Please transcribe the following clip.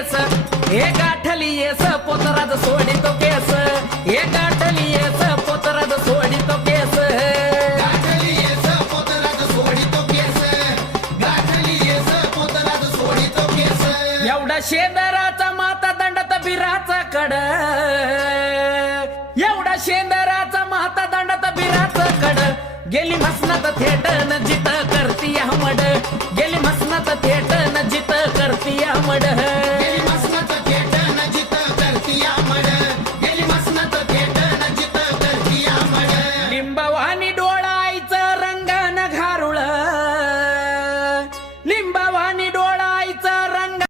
yes हे गाठली yes Potraj सोडितो केस हे गाठली येस पोतराज सोडितो केस गाठली येस पोतराज सोडितो केस गाठली येस पोतराज सोडितो केस एवढा शेंदराचा माता दंडात बिराचा कड एवढा शेंदराचा माता दंडात बिराचा कड गेली मसनात थेट न जित करती मड गेली मसनात थेट न जित करती मड